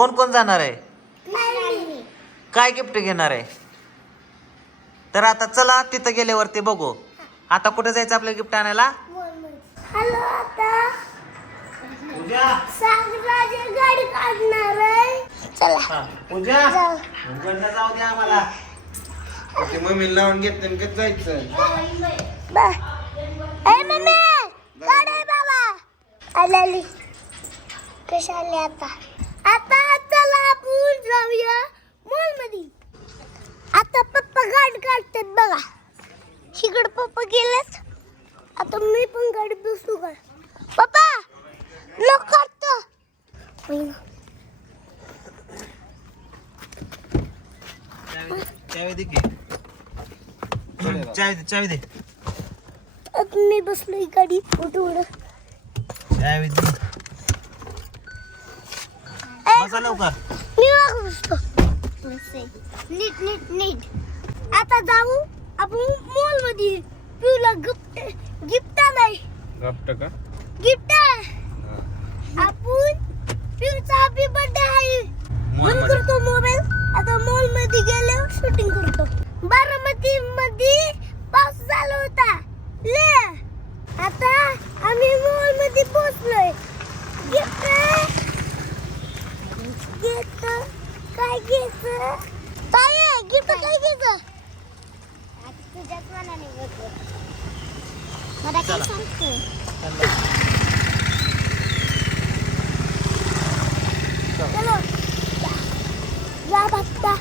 कोण कोण जाणार आहे? काय गिफ्ट घेणार आहे? तर आता चला तिथं गेल्यावरती बघू. आता कुठे जायचं आपल्याला गिफ्ट आणायला? हॅलो, आता पूजा सागराची गाडी काढणार आहे. चला पूजा उघडणं जाऊ द्या आम्हाला. ते मम्मी लावून घेतलं आणि कसं जायचं? ए मम्मी, गाडी आहे बाबा. आली कशी आली आता? आता चला आपण जाऊया मॉल मध्ये. आता पप्पा गाडी काढतात बघा. इकडे पप्पा गेलेत. आता मी पण गाडीत बसू का? पप्पा लोक काढतो. चावी दे की. चावी दे. आता मी बसलोय गाडीत. उठू चावी दे. बसा लवकर. मी मागं बसतो. नीट नीट नीट. आता जाऊ आपण मॉल मध्ये. पिऊला गिफ्ट नाही. गप्प का? गिफ्ट आपण पिऊचा हॅपी बर्थडे आहे. बंद करतो मोबाईल. आता मॉल मध्ये गेल्यावर शूटिंग करतो. बारामती मध्ये पाऊस झाला होता ले. आता आम्ही मॉल मध्ये पोहोचलोय. गिफ्ट घ्यायचं. काय घ्यायचं? काय गिफ्ट काय घ्यायचं? तुझ्याच मनाने बघ. मला काय सांगतो? चलो जा बत्ता.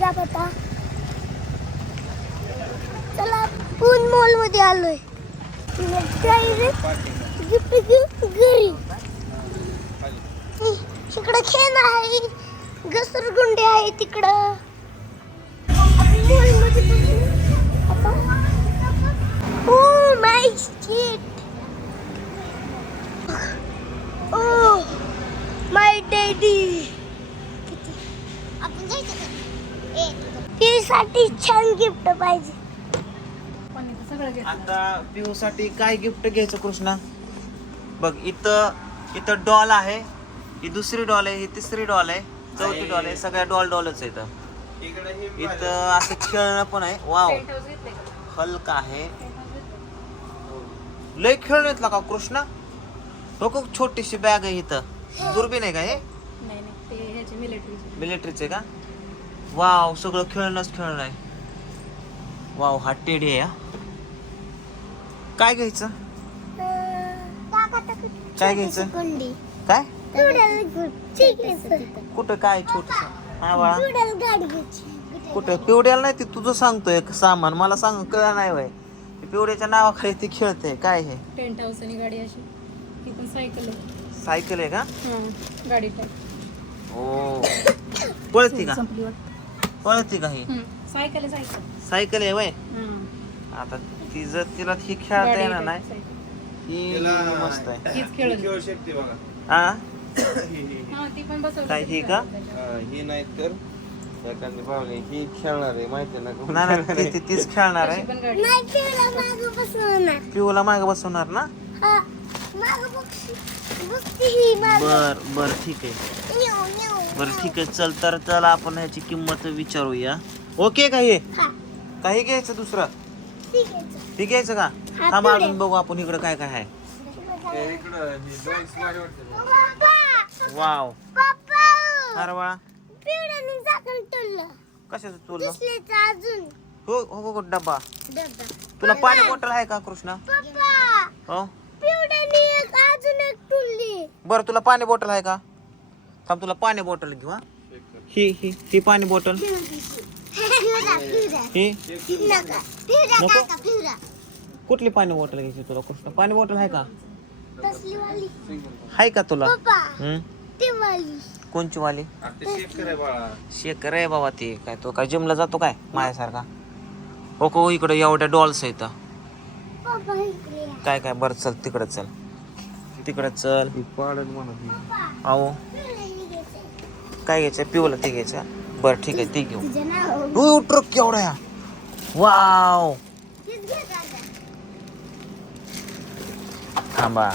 जा बत्ता. चला पून मॉल मध्ये आलोय. गिफ्ट घेऊन घरी. तिकडं खेळ आहे. घसरगुंडी आहे तिकडं. मॉल मध्ये oh my shit. Oh my daddy. आपण जायचं का? तिसाठी छान गिफ्ट पाहिजे. आता पिऊ साठी काय गिफ्ट घ्यायचं कृष्णा? बघ इथं डॉल आहे. ही दुसरी डॉल आहे. ही तिसरी डॉल आहे. चौथी डॉल आहे. सगळ्या डॉलच आहेत. इथं असं खेळणं पण आहे. वाव हलका आहे. लय खेळणं येतला का कृष्णा? हो खूप छोटीशी बॅग आहे. इथं दुर्बीण आहे का? हे मिलिटरीचे का? वाव सगळं खेळणंच आहे. वाव हा टेडी आहे. काय घ्यायचं? काय घ्यायचं? काय कुठं काय छोटस? हा बाळा कुठं? पिवड्याला नाही. ती तुझं सांगतोय सामान मला सांग कळ नाही वय. पिवड्याच्या नावाखाली ती खेळते. काय हे? टेंट हाऊस आणि गाडी अशी. ती पण सायकल आहे. सायकल आहे का? गाडी टाईप. ओ पळती का? संपली वाटतं. पळती का ही? सायकल आहे सायकल. सायकल आहे वय. आता ती जर तिला ही खेळता येणार नाही. ही मस्त आहे. हीच खेळत. खेळू शकते बघा. हा हा ती पण बसवली. काय ही का? ही नाही तर एखादी पावली ही खेळणार आहे माहिती ना. नाही तीच खेळणार अशी आहे. पण गाडी. नाही पिऊला मागं बसवणार. पिऊला मागे बसवणार ना? हा मागं बसती ही मागं. बर ठीक आहे. न्याव, न्याव, बर ठीक आहे. चल तर आपण ह्याची किंमत विचारूया. ओके का हे? हा काही घ्यायचं दुसरं? ठीक आहे. ठीक घ्यायचं का? हा, थांबा पिवळे. अजून बघू आपण इकडं काय आहे. इकडं ही ड्रॉइंग्स माझी वाटते. पप्पा वाव पप्पा अरे वा पिवड्याने झाकण टोललं. कशाचं तुला? दुसऱ्याचं अजून हो डब्बा. डब्बा. तुला पाणी बॉटल आहे का कृष्णा? पप्पा हो पिवड्याने एक अजून एक टोलली. बरं तुला पाणी बॉटल आहे का? थांब तुला पाणी बॉटल घेऊ. हा ही पाणी बॉटल. पिवडा पिवडा ही नका पिवडा नको? काका पिवडा. कुठली पाणी बॉटल घ्यायची तुला कृष्णा? पाणी बॉटल आहे का? तसली वाली आहे का तुला? पप्पा हम्म ती वाली. कोणची वाली? आता शेकर आहे बाळा. शेकर आहे बाबा. ते काय तो काय जिमला जातो काय माझ्यासारखा? हो इकडे एवढ्या डॉल्स आहेत. पप्पा इकडे या. काय बरं चल तिकडे चल. ही पाडत म्हणत ही. अहो पिवड्याने घ्यायचंय. काय घ्यायचं? पिवलं ते घ्यायचं. बरं ठीक आहे ते घेऊ. तुझं नाव ट्रक केवढा या. वाव हेच घे काका. थांबा.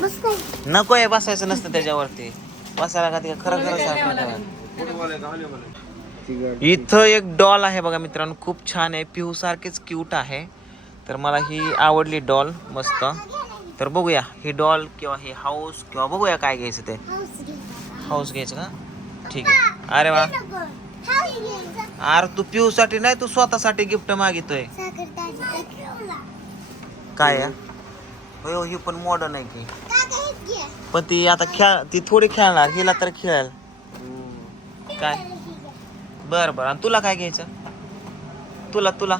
बस काय नको आहे बसायचं नसतं त्याच्यावरती. बसायला का ते खरं खरं न्यावं लागेल. सांग. पुढे बोलाय का खाली बोलाय ती गाडी इथं एक डॉल आहे बघा मित्रांनो, खूप छान आहे, पिहू सारखीच क्यूट आहे. तर मला ही आवडली डॉल मस्त. तर बघूया ही डॉल किंवा हे हाऊस किंवा बघूया काय घ्यायचं ते. हाऊस घ्यायचं का? ठीक आहे. अरे वा, अरे तू पिहू साठी नाही, तू स्वतःसाठी गिफ्ट मागितोय काय या? हो ही पण मॉडर्न आहे की, पण ती आता ती थोडी खेळणार, हिला तर खेळेल काय. बर बर, आणि तुला काय घ्यायचं? तुला तुला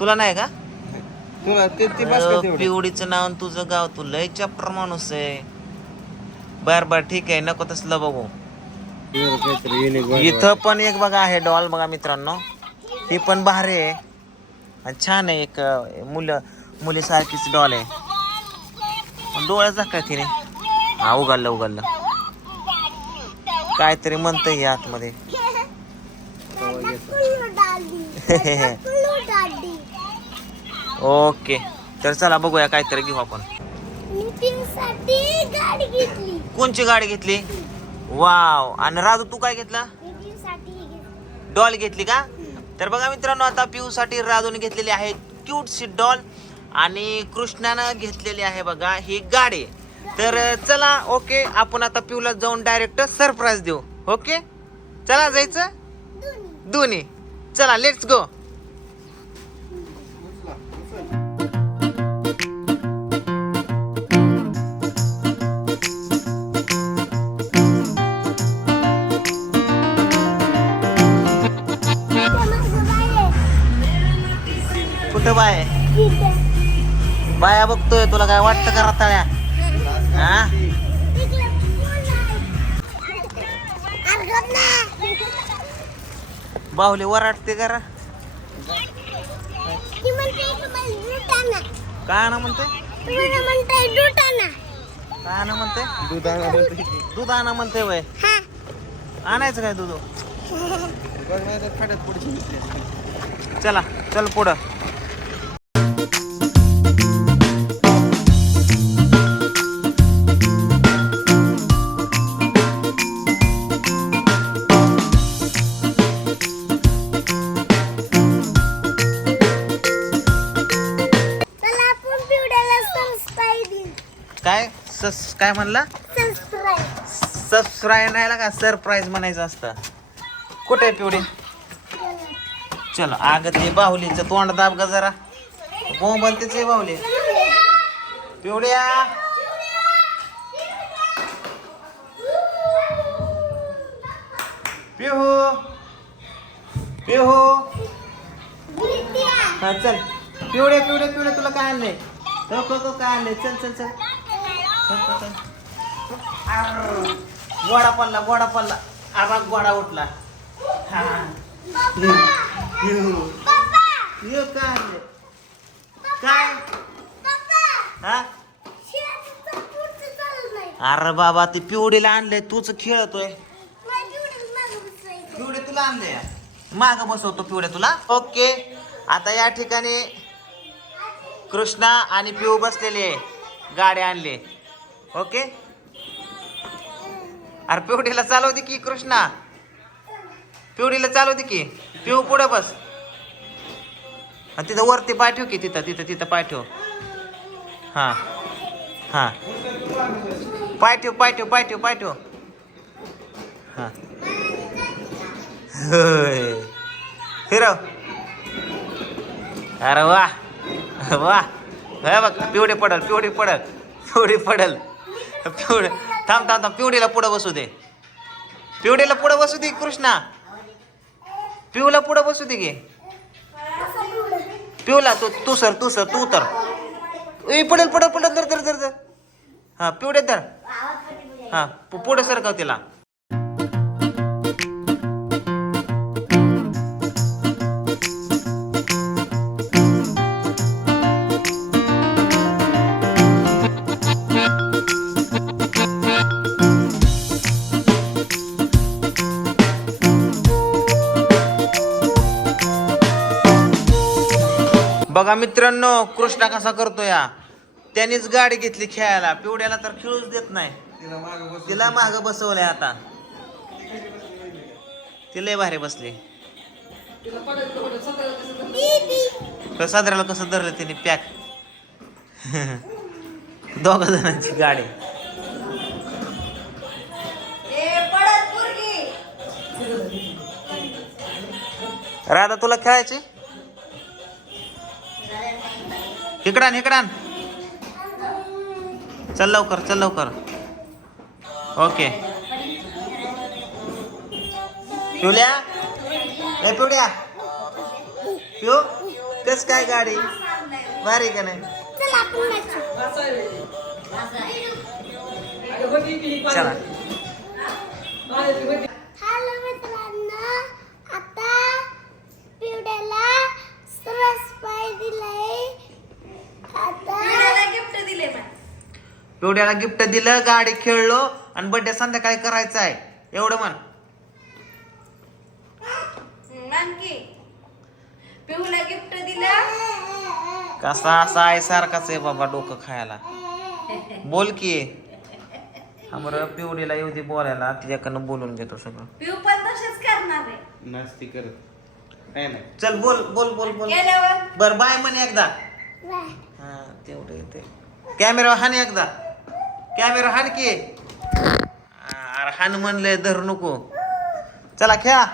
तुला नाही का? तुला ते बस का तेवढं पिवडीचं नाव आणि तुझं गाव, तू लय चप्टर माणूस आहे. बर बर ठीक आहे, नको तसलं बघू. बरं, काहीतरी युनिक इथं पण एक बघा आहे डॉल बघा मित्रांनो, ही पण भारी आहे आणि छान आहे. एक मुलीसारखीच डॉल आहे. डोळ्याचा काय तिने हा उघडलं उघडलं, काहीतरी म्हणतंय आतमध्ये. ओके, तर चला बघूया काहीतरी घेऊ आपण. गाडी घेतली. कोणची गाडी घेतली? वाव. आणि राजू तू काय घेतला? डॉल घेतली का? तर बघा मित्रांनो, आता पिऊ साठी राजूने घेतलेली आहे क्यूट सी डॉल आणि कृष्णानं घेतलेली आहे बघा ही गाडी. तर चला ओके, आपण आता पिऊला जाऊन डायरेक्ट सरप्राईज देऊ. ओके चला जायचं दोन्ही. चला लेट्स गो. कुठं बाय? बाया बघतोय, तुला काय वाटतं का रताळ्या? हा बाहुली वराटते करा काय ना म्हणते, काय ना म्हणते, दूध आणा बोलते. दूध आणा म्हणते वय. आणायचं काय दूध? बघ नाही तर फाट्यात पुढे चला चल पुढं. काय काय म्हणला? सबस्क्राईब नाही का, सरप्राईज म्हणायचं असतं. कुठे आहे पिवडी? चलो अगं ते बाहुलीचं तोंड दाब ग जरा, बोंबलतेच आहे बाहुली. पिवड्या पिहू पिहू हा चल. पिवड्या पिवड्या पिवड्या तुला काय आणलंय? काय आणलंय? चल चल चल. गोडा पडला गोडा पडला, आबा गोडा उठला. हा यो काय आणलंय? काय हा? अरे बाबा ते पिवडीला आणलंय, तूच खेळतोय. पिवडे तुला आणलंय, माग बसवतो पिवडे तुला. ओके आता या ठिकाणी कृष्णा आणि पिऊ बसलेले, गाडी आणले. ओके अरे पिवडीला चालव दे की कृष्णा, पिवडीला चालव दे की. पिऊ पुढे बस आणि तिथं वरती पाय ठेव की, तिथं तिथं तिथं पाय ठेव. हा हा पाय ठेव पाय ठेव पाय ठेव पाय ठेव. हा फिरव. अरे वा वा, बघ पिवडे पडल पिवडी पडल पिवडी पडल. पिवडे थांब थांब थांब, पिवडीला पुढं बसू दे, पिवडीला पुढं बसू दे कृष्णा, पिऊला पुढं बसू दे गे. पिऊला तू सर तू सर तू तर पडेल पडेल पडेल. धर धर धर धर. हा पिवडे धर. हा पुढे सरकाव तिला. बघा मित्रांनो कृष्णा कसा करतो या, त्यानेच गाडी घेतली खेळायला, पिवड्याला तर खेळूच देत नाही. तिला मागं बसून तिला माग बसवलंय आता. ती लय भारी बसली. तर साजऱ्याला कसं धरलं तिने पॅक. दोघा जणांची गाडी. राधा तुला खेळायची इकडान इकडान. चल लवकर चल लवकर. ओके पिवल्या ए पिवड्या पिऊ कस काय गाडी भारी का नाही. चला आपण नाचू. चला हॅलो मित्रांनो, आता पिवड्याला सरस पाय दिलाय. आता पिवड्याला गिफ्ट दिलं, गाडी खेळलो आणि बर्थडे संध्याकाळी करायचा आहे एवढं म्हण. पिऊला गिफ्ट दिलं. कसा असा आहे सारखाच आहे बाबा डोकं खायला. बोल की आम्हाला पिवडीला येऊ दे बोलायला, तिच्याकडनं बोलून घेतो सगळं. पिऊ पण तसेच करणार आहे. नास्ती करत काय नाही. चल बोल बोल बोल बोल. गेल्यावर बर बाय म्हणे एकदा. बाय. हा तेवढं येते. कॅमेरा हान एकदा. कॅमेरा हान की. अरे हान म्हणलंय धरू नको. चला खेळा.